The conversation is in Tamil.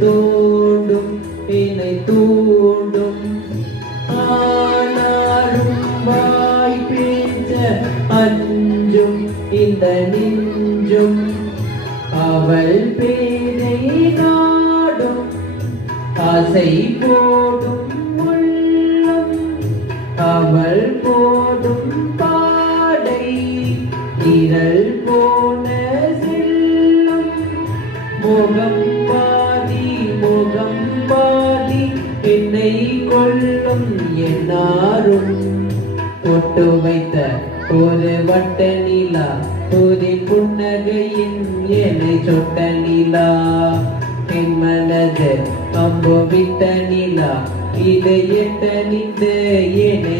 தோண்டும் என்னை தூண்டும் ஆனாலும் வாய் பேச அஞ்சும் இந்த நெஞ்சும் அவள் பேரை நாடும் ஆசை போடும் உள்ளம் அவள் போடும் பாடை இரல் போன செல்லும் முகம் பாதி என்னை கொள்ளும் என்னாரும் பொட்டு வைத்த ஒரு வட்ட நிலா ஒரு புன்னகையின் என்னை சொட்ட நிலா என் மனது அம்பு விட்ட நிலா இதை எட்ட நின்று என்னை